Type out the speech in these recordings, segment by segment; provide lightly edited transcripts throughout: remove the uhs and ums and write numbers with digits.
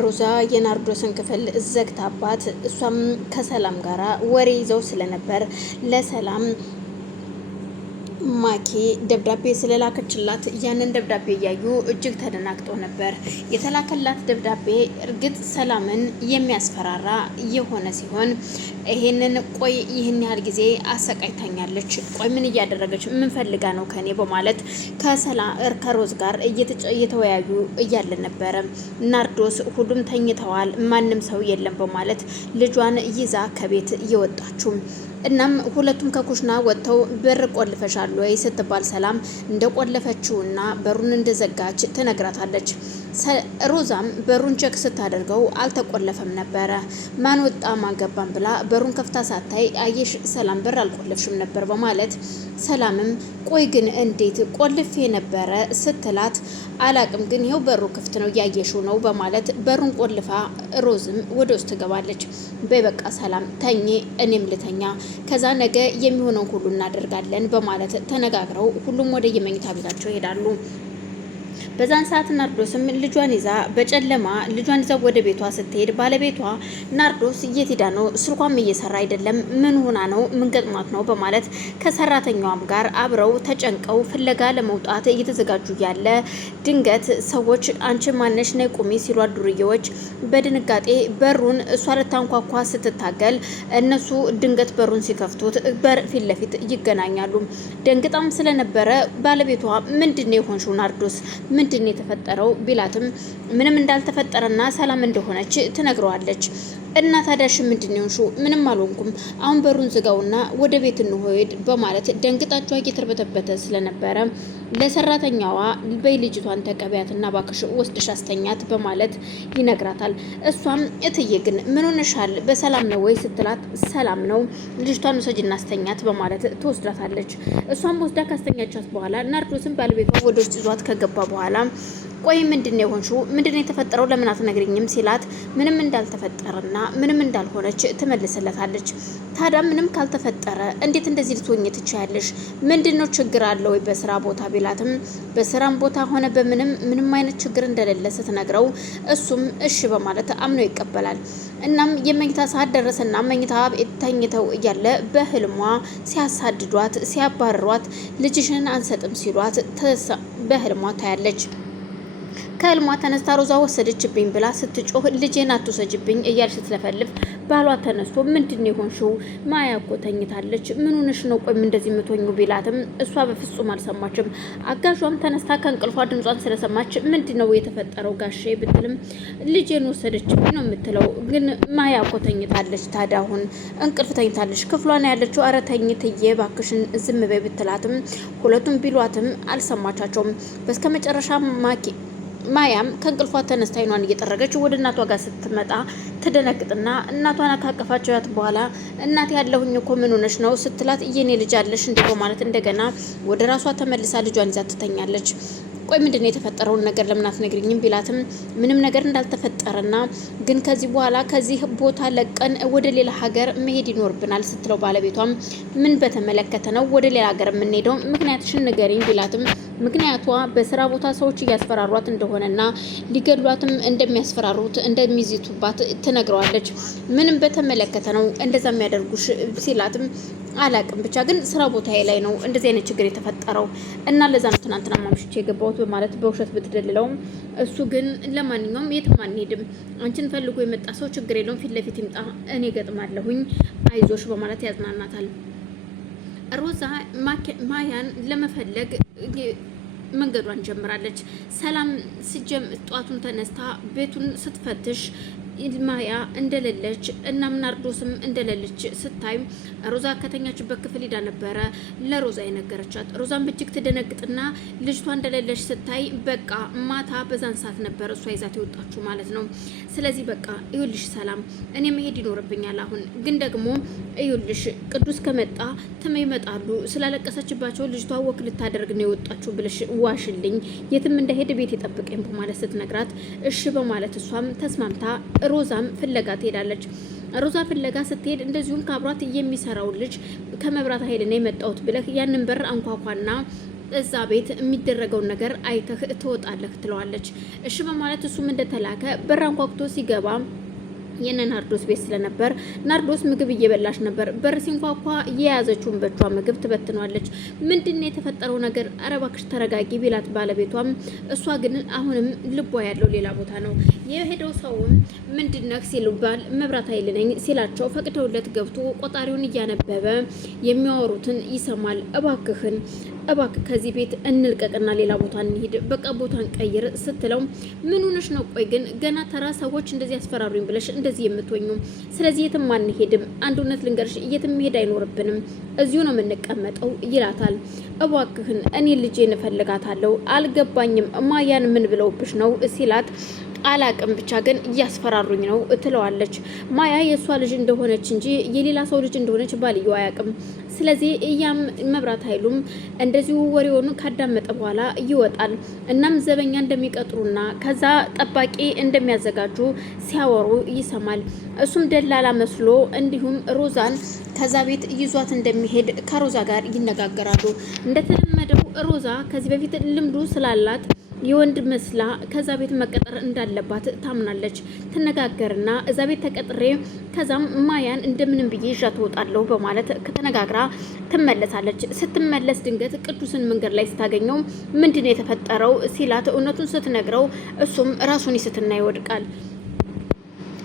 ሮዛ የናርዶስን ክፍል ዘግታባት እሷም ከሰላም ጋራ ወሬ ይዘው ስለነበር ለሰላም ማኪ ደብዳቤ ስለላከችላት ያንን ደብዳቤ እያዩ እጅግ ተደናግጠው ነበር። የተላከላት ደብዳቤ እርግጥ ሰላምን የሚያስፈራራ የሆነ ሲሆን ይሄንን ቆይ ይህን ያህል ጊዜ አሰቃይታኛለች፣ ቆይ ምን እያደረገች ምን ፈልጋ ነው ከኔ በማለት ከሮዝ ጋር እየተወያዩ እያለ ነበረ። ናርዶስ ሁሉም ተኝተዋል፣ ማንም ሰው የለም በማለት ልጇን ይዛ ከቤት እየወጣችው እናም ሁለቱም ከኩሽና ወጥተው በር ቆልፈሻል ወይ ስትባል ሰላም እንደቆለፈችውና በሩን እንደዘጋች ትነግራታለች። ሮዛም በሩን ቼክ ስታደርገው አልተቆለፈም ነበረ። ማን ወጣ ማን ገባም ብላ በሩን ከፍታ ሳታይ አየሽ ሰላም በር አልቆለፍሽም ነበር በማለት ሰላምም ቆይ ግን እንዴት ቆልፌ ነበረ ስትላት አላቅም ግን ይኸው በሩ ክፍት ነው እያየሽው ነው በማለት በሩን ቆልፋ ሮዝም ወደ ውስጥ ትገባለች። በበቃ ሰላም ተኝ እኔም ልተኛ ከዛ ነገ የሚሆነውን ሁሉ እናደርጋለን በማለት ተነጋግረው ሁሉም ወደ የመኝታ ቤታቸው ይሄዳሉ። በዛን ሰዓት ናርዶስም ልጇን ይዛ በጨለማ ልጇን ይዛ ወደ ቤቷ ስትሄድ ባለቤቷ ናርዶስ የት ሄዳ ነው? ስልኳም እየሰራ አይደለም፣ ምን ሆና ነው? ምን ገጥሟት ነው? በማለት ከሰራተኛዋም ጋር አብረው ተጨንቀው ፍለጋ ለመውጣት እየተዘጋጁ ያለ ድንገት ሰዎች አንቺ ማነሽ ነይ ቁሚ ሲሏት ዱርዬዎች በድንጋጤ በሩን እሷ ልታንኳኳ ስትታገል እነሱ ድንገት በሩን ሲከፍቱት ፊት ለፊት ይገናኛሉ። ደንግጣም ስለነበረ ባለቤቷ ምንድነው የሆንሽው ናርዶስ ምንድን ነው የተፈጠረው ቢላትም ምንም እንዳልተፈጠረና ሰላም እንደሆነች ትነግረዋለች። እና ታዳሽ ምንድን ነው ሹ ምንም አልሆንኩም አሁን በሩን ዝጋውና ወደ ቤት እንሆድ በማለት ደንግጣቿ እየተርበተበተ ስለነበረ ለሰራተኛዋ በይ ልጅቷን ተቀበያትና ባክሽ ወስደሽ አስተኛት በማለት ይነግራታል። እሷም እትዬ ግን ምን ሆነሻል በሰላም ነው ወይ ስትላት ሰላም ነው ልጅቷን ወሰጅና አስተኛት በማለት ትወስዳታለች። እሷም ወስዳ ካስተኛቻት በኋላ ናርዶስን ባለቤቷ ወደ ውስጥ ይዟት ከገባ በኋላ ቆይ ምንድነው የሆንሽው ምንድነው የተፈጠረው ለምን አትነግሪኝም ሲላት ምንም እንዳልተፈጠረና ምንም እንዳልሆነች ትመልስለታለች። ታዲያ ምንም ካልተፈጠረ እንዴት እንደዚህ ልትሆኚ ትችያለሽ? ምንድነው ችግር አለ ወይ በስራ ቦታ ቢላትም በስራም ቦታ ሆነ ምንም አይነት ችግር እንደሌለ ስትነግረው እሱም እሺ በማለት አምኖ ይቀበላል። እናም የመኝታ ሰዓት ደረሰና መኝታ ቤት ተኝተው እያለ በህልሟ ሲያሳድዷት ሲያባርሯት ልጅሽን አንሰጥም ሲሏት በህልሟ ታያለች። ከህልሟ ተነስታ ሮዛ ወሰደችብኝ ብላ ስትጮህ ልጄን አትወሰጅብኝ እያልሽ ስትለፈልፍ ባሏ ተነስቶ ምንድን ነው የሆንሽው? ማያ እኮ ተኝታለች ምን ሆነሽ ነው? ቆይም እንደዚህ የምትሆኚው ቢላትም እሷ በፍጹም አልሰማችም። አጋዧም ተነስታ ከእንቅልፏ ድምጿን ስለሰማች ምንድን ነው የተፈጠረው ጋሼ ብትልም ልጄን ወሰደችብኝ ነው የምትለው። ግን ማያ እኮ ተኝታለች። ታዲያ አሁን እንቅልፍ ተኝታለች ክፍሏን ያለችው። ኧረ ተኝ ትዬ እባክሽን ዝም በይ ብትላትም ሁለቱም ቢሏትም አልሰማቻቸውም። በስከ መጨረሻ ማያም ከእንቅልፏ ተነስታ አይኗን እየጠረገች ወደ እናቷ ጋር ስትመጣ ትደነግጥና እናቷን ካቀፋቸዋት በኋላ እናት ያለሁኝ እኮ ምን ሆነሽ ነው ስትላት የኔ ልጅ አለሽ እንዴ በማለት እንደገና ወደ ራሷ ተመልሳ ልጇን ይዛ ትተኛለች። ቆይ ምንድነው የተፈጠረውን ነገር ለምን አትነግሪኝም ቢላትም ምንም ነገር እንዳልተፈጠረና ግን ከዚህ በኋላ ከዚህ ቦታ ለቀን ወደ ሌላ ሀገር መሄድ ይኖርብናል ስትለው ባለቤቷም ምን በተመለከተ ነው ወደ ሌላ ሀገር የምንሄደው ምክንያትሽን ንገሪኝ ቢላትም ምክንያቷ በስራ ቦታ ሰዎች እያስፈራሯት እንደሆነና ሊገሏትም እንደሚያስፈራሩት እንደሚይዙባት ትነግረዋለች። ምንም በተመለከተ ነው እንደዛ የሚያደርጉሽ ሲላትም አላቅም ብቻ ግን ስራ ቦታዬ ላይ ነው እንደዚህ አይነት ችግር የተፈጠረው እና ለዛ ነው ትናንትና ማምሽቼ የገባሁት በማለት በውሸት ብትደልለውም እሱ ግን ለማንኛውም የትም አንሄድም አንቺን ፈልጎ የመጣ ሰው ችግር የለውም ፊት ለፊት ይምጣ እኔ ገጥማለሁኝ አይዞሽ በማለት ያጽናናታል። ሮዛ ማያን ለመፈለግ መንገዷን ጀምራለች። ሰላም ጧቱን ተነስታ ቤቱን ስትፈትሽ ማያ እንደሌለች እና ናርዶስም እንደሌለች ስታይ ሮዛ ከተኛችበት ክፍል ሄዳ ነበረ ለሮዛ የነገረቻት። ሮዛን በእጅግ ትደነግጥና ልጅቷ እንደሌለች ስታይ በቃ ማታ በዛን ሰዓት ነበር እሷ ይዛት የወጣችሁ ማለት ነው። ስለዚህ በቃ ይኸውልሽ ሰላም እኔ መሄድ ይኖርብኛል አሁን ግን ደግሞ ይኸውልሽ ቅዱስ ከመጣ ይመጣሉ ስላለቀሰችባቸው ልጅቷ ወክ ልታደርግ ነው የወጣችሁ ብለሽ ዋሽልኝ የትም እንዳይሄድ ቤት ይጠብቀኝ በማለት ስትነግራት እሺ በማለት እሷም ተስማምታ ሮዛም ፍለጋ ትሄዳለች። ሮዛ ፍለጋ ስትሄድ እንደዚሁም ከአብሯት የሚሰራው ልጅ ከመብራት ኃይል ነው የመጣሁት ብለህ ያንን በር አንኳኳና እዛ ቤት የሚደረገውን ነገር አይተህ ትወጣለህ ትለዋለች። እሺ በማለት እሱም እንደተላከ በር አንኳኩቶ ሲገባ የነ ናርዶስ ቤት ስለነበር ናርዶስ ምግብ እየበላች ነበር። በር ሲንኳኳ የያዘችውን በቿ ምግብ ትበትኗለች። ምንድነው የተፈጠረው ነገር? ኧረ እባክሽ ተረጋጊ ቢላት ባለቤቷም እሷ ግን አሁንም ልቧ ያለው ሌላ ቦታ ነው። የሄደው ሰውም ምንድነው ሲሉባል መብራት ኃይል ነኝ ሲላቸው ፈቅደውለት ገብቶ ቆጣሪውን እያነበበ የሚያወሩትን ይሰማል። እባክህ ከዚህ ቤት እንልቀቅና ሌላ ቦታ እንሂድ፣ በቃ ቦታን ቀይር ስትለው ምን ሆነሽ ነው? ቆይ ግን ገና ተራ ሰዎች እንደዚህ ያስፈራሩኝ ብለሽ እንደዚህ የምትወኙ? ስለዚህ የትም አንሄድም። አንድ እውነት ልንገርሽ፣ የትም መሄድ አይኖርብንም፣ እዚሁ ነው የምንቀመጠው ይላታል። እባክህን እኔ ልጄን እፈልጋታለሁ፣ አልገባኝም ማያን ምን ብለውብሽ ነው ሲላት አላቅም ብቻ ግን እያስፈራሩኝ ነው ትለዋለች። ማያ የእሷ ልጅ እንደሆነች እንጂ የሌላ ሰው ልጅ እንደሆነች ባልየው አያቅም። ስለዚህ እያም መብራት ኃይሉም እንደዚሁ ወሬውን ካዳመጠ በኋላ ይወጣል። እናም ዘበኛ እንደሚቀጥሩና ከዛ ጠባቂ እንደሚያዘጋጁ ሲያወሩ ይሰማል። እሱም ደላላ መስሎ እንዲሁም ሮዛን ከዛ ቤት ይዟት እንደሚሄድ ከሮዛ ጋር ይነጋገራሉ። እንደተለመደው ሮዛ ከዚህ በፊት ልምዱ ስላላት የወንድ መስላ ከዛ ቤት መቀጠር እንዳለባት ታምናለች። ትነጋገርና እዛ ቤት ተቀጥሬ ከዛም ማያን እንደምንም ብዬ ይዣት እወጣለሁ በማለት ከተነጋግራ ትመለሳለች። ስትመለስ ድንገት ቅዱስን መንገድ ላይ ስታገኘው ምንድነው የተፈጠረው ሲላት እውነቱን ስትነግረው እሱም ራሱን ይስትና ይወድቃል።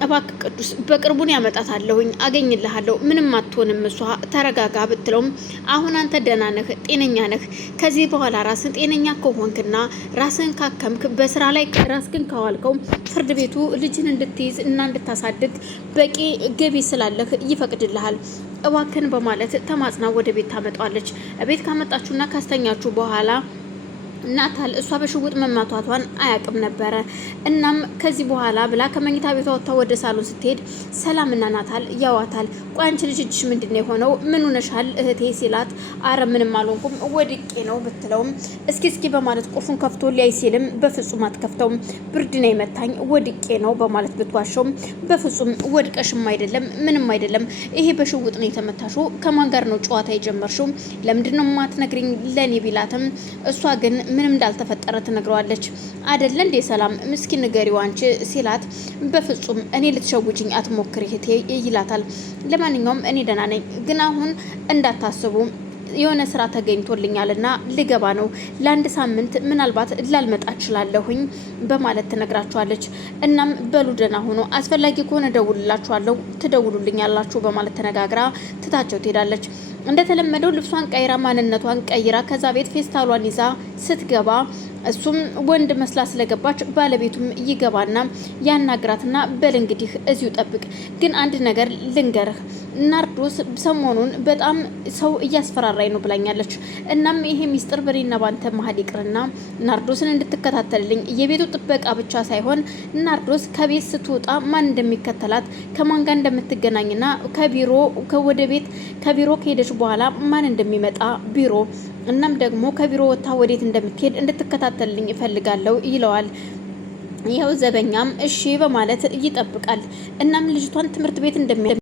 እባክህ ቅዱስ በቅርቡን ያመጣታለሁኝ አገኝልሃለሁ፣ ምንም አትሆንም እሷ ተረጋጋ ብትለውም አሁን አንተ ደህና ነህ፣ ጤነኛ ነህ። ከዚህ በኋላ ራስን ጤነኛ ከሆንክና ራስን ካከምክ በስራ ላይ ራስህን ካዋልከው ፍርድ ቤቱ ልጅን እንድትይዝ እና እንድታሳድግ በቂ ገቢ ስላለህ ይፈቅድልሃል። እባክህን በማለት ተማጽና ወደ ቤት ታመጣዋለች። ቤት ካመጣችሁና ካስተኛችሁ በኋላ ናታል እሷ በሽጉጥ መማቷቷን አያውቅም ነበረ። እናም ከዚህ በኋላ ብላ ከመኝታ ቤቷ ወጥታ ወደ ሳሎን ስትሄድ ሰላምና ናታል ያዋታል። ቆይ አንቺ ልጅ እጅሽ ምንድነው የሆነው? ምን ሆነሻል እህቴ ሲላት አረ ምንም አልሆንኩም ወድቄ ነው ብትለውም እስኪ በማለት ቁልፉን ከፍቶ ሊያይ ሲልም በፍጹም አትከፍተውም። ብርድ ነው የመታኝ ወድቄ ነው በማለት ብትዋሸውም በፍጹም ወድቀሽም አይደለም ምንም አይደለም፣ ይሄ በሽጉጥ ነው የተመታሽው። ከማን ጋር ነው ጨዋታ የጀመርሽው? ለምንድነው ማትነግሪኝ ለኔ ቢላትም እሷ ግን ምንም እንዳልተፈጠረ ትነግረዋለች። አይደለ እንዴ ሰላም ምስኪን ንገሪው አንቺ ሲላት በፍጹም እኔ ልትሸውጅኝ አትሞክሪ እህቴ ይላታል። ለማንኛውም እኔ ደህና ነኝ፣ ግን አሁን እንዳታስቡ የሆነ ስራ ተገኝቶልኛልና ልገባ ነው። ለአንድ ሳምንት ምናልባት ላልመጣ እችላለሁኝ በማለት ትነግራቸዋለች። እናም በሉ ደህና ሆኖ አስፈላጊ ከሆነ ደውልላችኋለሁ ትደውሉልኛላችሁ በማለት ተነጋግራ ትታቸው ትሄዳለች። እንደተለመደው ልብሷን ቀይራ ማንነቷን ቀይራ ከዛ ቤት ፌስታሏን ይዛ ስትገባ እሱም ወንድ መስላ ስለገባች ባለቤቱም ይገባና ያናግራትና በል እንግዲህ እዚሁ ጠብቅ፣ ግን አንድ ነገር ልንገርህ ናርዶስ ሰሞኑን በጣም ሰው እያስፈራራኝ ነው ብላኛለች። እናም ይሄ ሚስጥር በኔና ባንተ መሀል ይቅርና ናርዶስን እንድትከታተልልኝ የቤቱ ጥበቃ ብቻ ሳይሆን ናርዶስ ከቤት ስትወጣ ማን እንደሚከተላት ከማን ጋር እንደምትገናኝና ወደ ቤት ከቢሮ ከሄደች በኋላ ማን እንደሚመጣ ቢሮ እናም ደግሞ ከቢሮ ወጥታ ወዴት እንደምትሄድ እንድትከታተልልኝ እፈልጋለሁ ይለዋል። ይኸው ዘበኛም እሺ በማለት ይጠብቃል። እናም ልጅቷን ትምህርት ቤት